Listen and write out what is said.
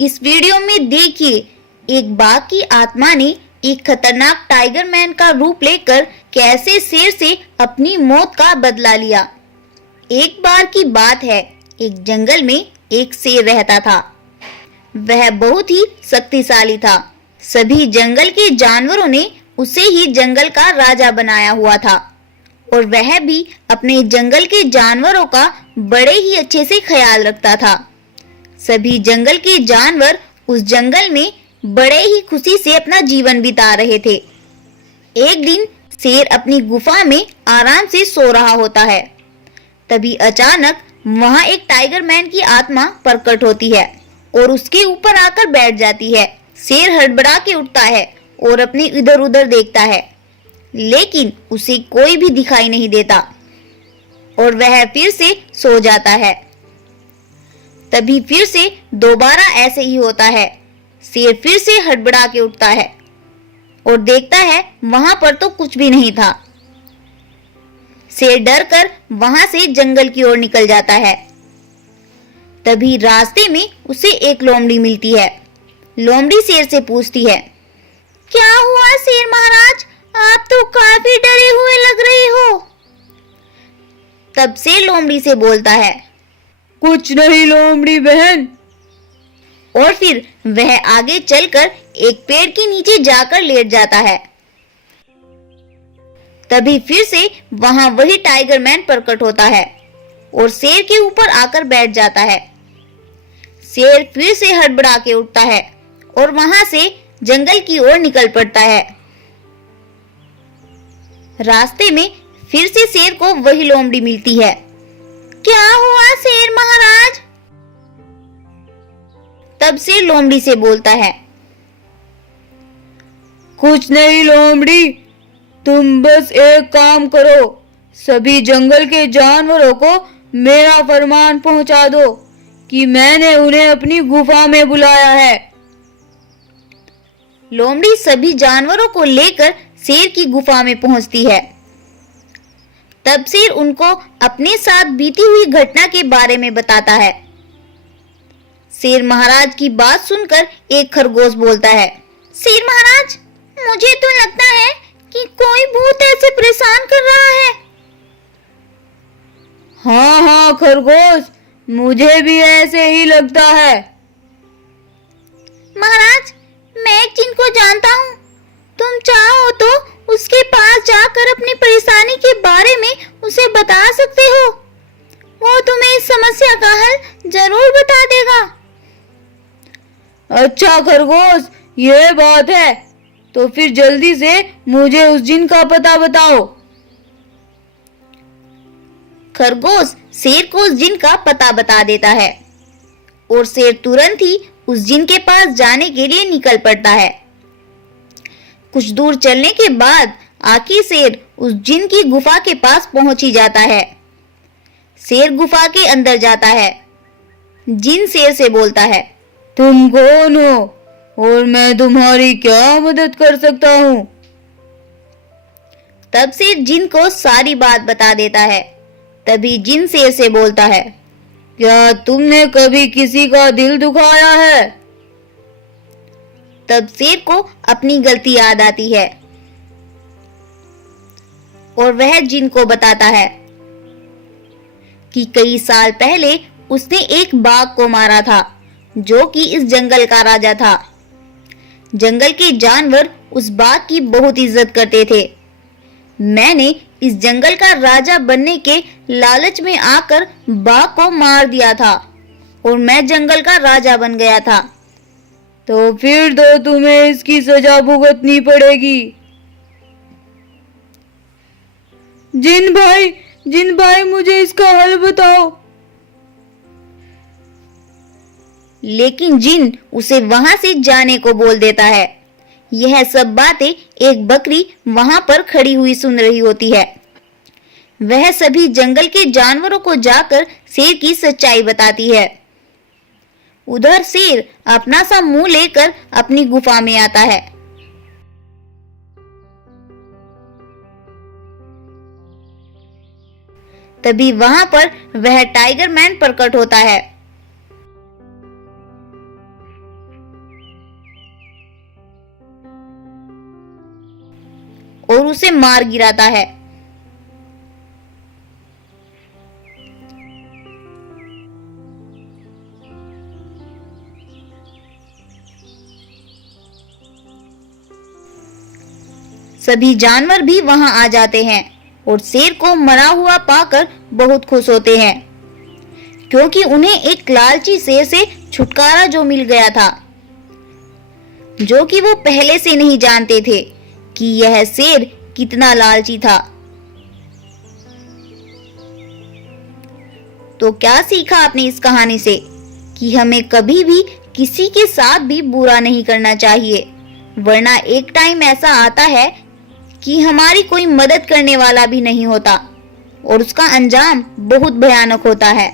इस वीडियो में देखिए एक बाघ की आत्मा ने एक खतरनाक टाइगर मैन का रूप लेकर कैसे शेर से अपनी मौत का बदला लिया। एक बार की बात है, एक जंगल में एक शेर रहता था। वह बहुत ही शक्तिशाली था। सभी जंगल के जानवरों ने उसे ही जंगल का राजा बनाया हुआ था और वह भी अपने जंगल के जानवरों का बड़े ही अच्छे से ख्याल रखता था। सभी जंगल के जानवर उस जंगल में बड़े ही खुशी से अपना जीवन बिता रहे थे। एक दिन शेर अपनी गुफा में आराम से सो रहा होता है। तभी अचानक वहां एक टाइगर मैन की आत्मा प्रकट होती है और उसके ऊपर आकर बैठ जाती है। शेर हड़बड़ा के उठता है और अपनी इधर उधर देखता है, लेकिन उसे कोई भी दिखाई नहीं देता और वह फिर से सो जाता है। तभी फिर से दोबारा ऐसे ही होता है। शेर फिर से हड़बड़ा के उठता है और देखता है वहां पर तो कुछ भी नहीं था। शेर डरकर वहां से जंगल की ओर निकल जाता है। तभी रास्ते में उसे एक लोमड़ी मिलती है। लोमड़ी शेर से पूछती है, क्या हुआ शेर महाराज, आप तो काफी डरे हुए लग रहे हो। तब शेर लोमड़ी से बोलता है, कुछ नहीं लोमड़ी बहन। और फिर वह आगे चलकर एक पेड़ के नीचे जाकर लेट जाता है। तभी फिर से वहां वही टाइगर मैन प्रकट होता है और शेर के ऊपर आकर बैठ जाता है। शेर फिर से हड़बड़ा के उठता है और वहां से जंगल की ओर निकल पड़ता है। रास्ते में फिर से शेर को वही लोमड़ी मिलती है। क्या हुआ शेर महाराज। तब शेर लोमड़ी से बोलता है, कुछ नहीं लोमड़ी, तुम बस एक काम करो, सभी जंगल के जानवरों को मेरा फरमान पहुंचा दो कि मैंने उन्हें अपनी गुफा में बुलाया है। लोमड़ी सभी जानवरों को लेकर शेर की गुफा में पहुंचती है। तब शेर उनको अपने साथ बीती हुई घटना के बारे में बताता है। शेर महाराज की बात सुनकर एक खरगोश बोलता है, शेर महाराज, मुझे तो लगता है कि कोई भूत ऐसे परेशान कर रहा है। हाँ हाँ खरगोश, मुझे भी ऐसे ही लगता है। महाराज, मैं एक जिन को जानता हूँ, तुम चाहो तो उसके पास जाकर अपनी परेशानी के बारे में उसे बता सकते हो। वो तुम्हें इस समस्या का हल जरूर बता देगा। अच्छा खरगोश, ये बात है, तो फिर जल्दी से मुझे उस जिन का पता बताओ। खरगोश शेर को उस जिन का पता बता देता है और शेर तुरंत ही उस जिन के पास जाने के लिए निकल पड़ता है। कुछ दूर चलने के बाद आखिर शेर उस जिन की गुफा के पास पहुंच ही जाता है। शेर गुफा के अंदर जाता है। जिन शेर से बोलता है, तुम कौन हो और मैं तुम्हारी क्या मदद कर सकता हूँ। तब शेर जिन को सारी बात बता देता है। तभी जिन शेर से बोलता है, क्या तुमने कभी किसी का दिल दुखाया है। तब शेर को अपनी गलती याद आती है और वह जिन को बताता है कि कई साल पहले उसने एक बाघ को मारा था, जो कि इस जंगल का राजा था। जंगल के जानवर उस बाघ की बहुत इज्जत करते थे। मैंने इस जंगल का राजा बनने के लालच में आकर बाघ को मार दिया था और मैं जंगल का राजा बन गया था। तो फिर तो तुम्हें इसकी सजा भुगतनी पड़ेगी। जिन भाई मुझे इसका हल बताओ। लेकिन जिन उसे वहां से जाने को बोल देता है। यह सब बातें एक बकरी वहां पर खड़ी हुई सुन रही होती है। वह सभी जंगल के जानवरों को जाकर शेर की सच्चाई बताती है। उधर शेर अपना सा मुंह लेकर अपनी गुफा में आता है। तभी वहां पर वह टाइगर मैन प्रकट होता है। और उसे मार गिराता है। सभी जानवर भी वहां आ जाते हैं और शेर को मरा हुआ पाकर बहुत खुश होते हैं, क्योंकि उन्हें एक लालची शेर से छुटकारा जो मिल गया था, जो कि वो पहले से नहीं जानते थे कि यह शेर कितना लालची था। तो क्या सीखा आपने इस कहानी से? कि हमें कभी भी किसी के साथ भी बुरा नहीं करना चाहिए, वरना एक टाइम ऐसा आता है कि हमारी कोई मदद करने वाला भी नहीं होता और उसका अंजाम बहुत भयानक होता है।